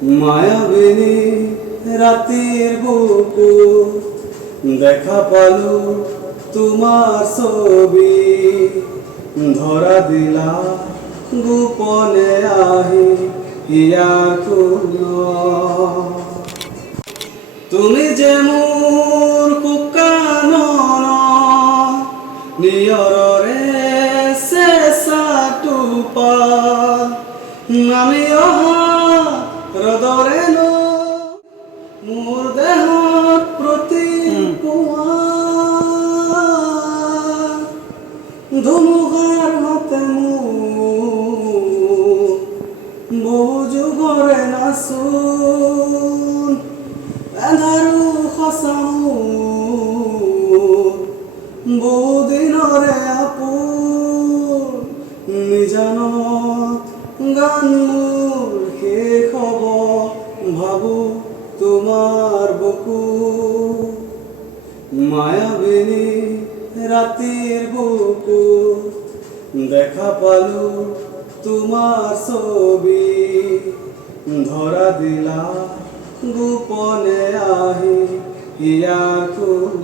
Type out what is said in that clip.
মায়াবিনী রাতের বুকু দেখা পালো তোমার ছবি ধরা দিলা গোপনে আহি হিয়ার কোন তুমি যে মোর কুকানন নিয়ৰৰে চেঁচা টোপা নামি অহা ৰদৰে ন মোৰ দেহত প্ৰতি পুৱা ধুমুহাৰ হাতে মোৰ বহু যুগৰে নাচোন এন্ধাৰো সঁচা মোৰ বহুদিনৰে আপোন নিজানত গান মোৰ শেষ হ'ব ভাবো তোমাৰ বুকু মায়াবিনী রাতের বুকু দেখা পালো তোমার ছবি ধরা দিলা গোপনে আহি হিয়ার কোন